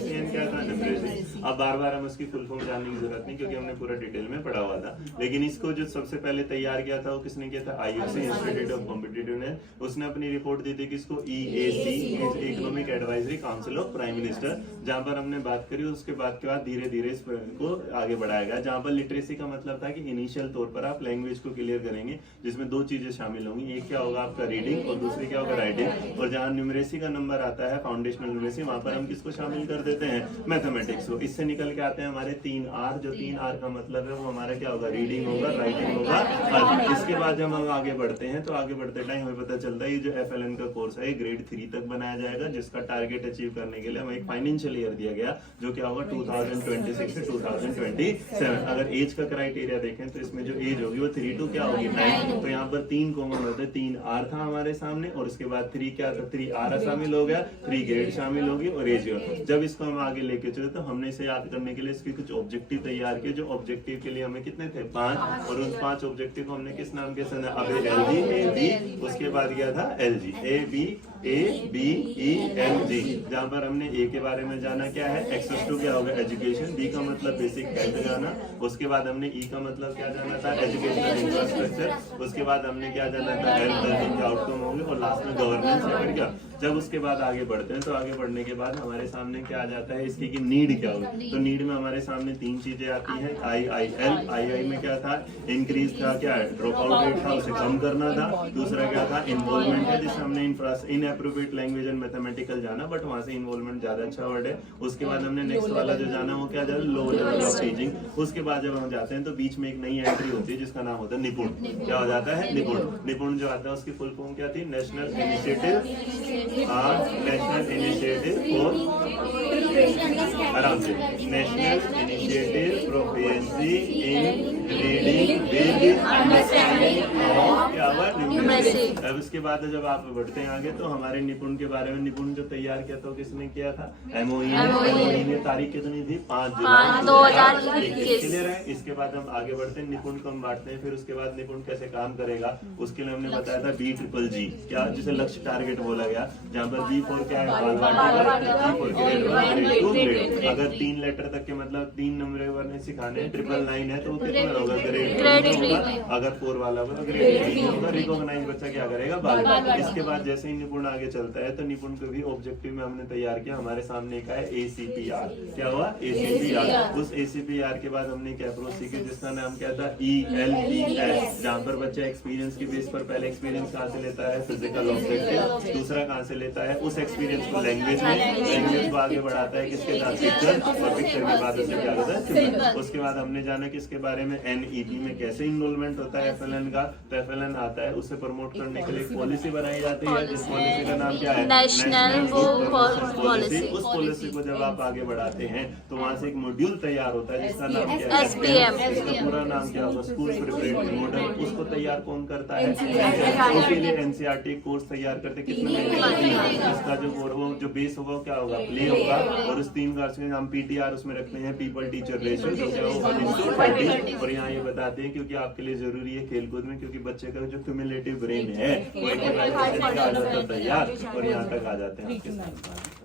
N क्या था, numeracy. अब बार बार हम उसकी फुल फॉर्म जानने की जरूरत नहीं क्योंकि हमने पूरा डिटेल में पढ़ा हुआ था। लेकिन इसको जो सबसे पहले तैयार किया था वो किसने किया था, IFC, इंस्टीट्यूट ऑफ कॉम्पिटिटिवनेस। उसने अपनी रिपोर्ट दी थी किसको, EAC, economic advisory council of prime minister, जहां पर हमने बात करी। उसके बाद के बाद धीरे धीरे इसको आगे बढ़ाया गया, जहां पर लिटरेसी का मतलब था कि इनिशियल तौर पर आप लैंग्वेज को क्लियर करेंगे, जिसमें दो चीजें शामिल होंगी, एक क्या होगा आपका रीडिंग और दूसरी क्या होगा राइटिंग। और जहां न्यूमरेसी का नंबर आता है फाउंडेशनल न्यूमरेसी, वहां पर हम किसको शामिल कर देते हैं, मैथमेटिक्स को। इससे निकल के आते हैं हमारे 3 R, जो 3 R का मतलब है वो हमारा क्या होगा, रीडिंग होगा, राइटिंग होगा। इसके बाद जब हम आगे बढ़ते हैं तो आगे बढ़ते टाइम हमें पता चलता है ये जो FLN का कोर्स है ग्रेड 3 तक बनाया जाएगा, जिसका टारगेट अचीव करने के लिए हमें एक फाइनेंशियल ईयर दिया गया जो क्या होगा 2026 से 2027। अगर एज का क्राइटेरिया देखें तो इसमें जो एज होगी वो 3 to क्या होगी 9। तो यहाँ पर 3 कॉमन होते हैं, 3 R था हमारे सामने और उसके बाद 3 क्या था, 3 R शामिल हो गया, 3 ग्रेड शामिल होगी और एज। जब इसको हम आगे लेके चले तो हमने इसे याद करने के लिए इसके कुछ ऑब्जेक्टिव तैयार किए, जो ऑब्जेक्टिव के लिए हमें कितने थे 5, और उन 5 ऑब्जेक्टिव को हमने किस नाम के साथ, अब LG AB, उसके बाद गया था LG ABEMG, जहाँ पर हमने ए के बारे में जाना क्या है, एक्सेस टू क्या होगा एजुकेशन, बी का मतलब बेसिक हेल्थ जाना, उसके बाद हमने ई का मतलब क्या जाना था, एजुकेशनल इंफ्रास्ट्रक्चर, उसके बाद हमने क्या जाना था, हेल्थ लर्निंग के आउटकम होंगे, और लास्ट में गवर्नेंस या फिर क्या। जब उसके बाद आगे बढ़ते हैं तो आगे बढ़ने के बाद हमारे सामने क्या आ जाता है, इसकी की नीड क्या होगी। तो नीड में हमारे सामने 3 चीजें आती हैं, II में क्या था, इंक्रीज था, क्या ड्रॉप आउट रेट था उसे कम करना था। दूसरा क्या था, इन्वॉल्वमेंट है, जिससे हमने इनएप्रोप्रिएट लैंग्वेज एंड मैथमेटिकल जाना, बट वहां से इन्वॉल्वमेंट ज्यादा अच्छा वर्ड है। उसके बाद हमने नेक्स्ट वाला जो जाना वो क्या जाना, लो लेवल ऑफ टीचिंग। उसके बाद जब हम जाते हैं तो बीच में एक नई एंट्री होती है जिसका नाम होता है निपुण। क्या हो जाता है, निपुण। निपुण जो आता है उसकी फुल फॉर्म क्या थी, नेशनल इनिशिएटिव फॉर आराम से, national initiative proficiency in reading with understanding of क्या हुआ, न्यूमरेसी। अब उसके बाद जब आप बढ़ते हैं आगे तो हमारे निपुण के बारे में, निपुण जो तैयार किया था किसने किया था, MOE ने। तारीख कितनी थी, 5 जुलाई 2021। क्लियर है। इसके बाद हम आगे बढ़ते हैं, निपुण को हम बांटते हैं, फिर उसके बाद निपुण कैसे काम करेगा उसके लिए हमने बताया था BGGG, क्या जिसे लक्ष्य टारगेट बोला गया, जहाँ पर G फॉर क्या है, अगर 3 लेटर तक के मतलब 3 नंबर ने सिखाने 999 है तो वो कितना होगा, ग्रेड 3। अगर 4 वाला होगा तो ग्रेड 3 होगा। रिकॉग्नाइज बच्चा क्या करेगा, बाल। इसके बाद जैसे ही निपुण आगे चलता है तो निपुण को भी ऑब्जेक्टिव में हमने तैयार किया, हमारे सामने का है ACPR। क्या हुआ, ACPR। उस ACPR के बाद हमने क्या अप्रोच सीखी जिसका नाम क्या था, ELPS, जहाँ पर बच्चा एक्सपीरियंस के बेस पर पहले एक्सपीरियंस कहाँ से लेता है, फिजिकल ऑब्जेक्टिव, दूसरा कहाँ से लेता है उस एक्सपीरियंस को लैंग्वेज में, लैंग्वेज को आगे बढ़ाता है किसके साथ, पिक्चर, और पिक्चर के बाद उसे क्या होता है सिंबल। उसके बाद हमने जाना किसके बारे में, NEP में कैसे इन्वॉल्वमेंट होता है FLN का। तो FLN आता है, उसे प्रमोट करने के लिए पॉलिसी बनाई जाती है, जिस पॉलिसी का नाम क्या है, नेशनल पॉलिसी। उस पॉलिसी को जब आप आगे बढ़ाते हैं तो वहाँ से एक मॉड्यूल तैयार होता है जिसका नाम क्या है, SPM। इसका पूरा नाम क्या होगा, स्कूल प्रिपरेटरी मॉडल। उसको तैयार कौन करता है, उसके लिए NCERT कोर्स तैयार करते कितने महीने, इसका जो बेस होगा क्या होगा, प्ले होगा। और उस 3 का हम PTR उसमें रखते हैं, पीपल टीचर रेशियो, जो क्या होगा 1:30। और यहाँ ये बताते हैं क्योंकि आपके लिए जरूरी है खेलकूद में, क्योंकि बच्चे का जो क्यूमुलेटिव ब्रेन है वो एक तैयार और यहाँ तक आ जाते हैं आपके साथ।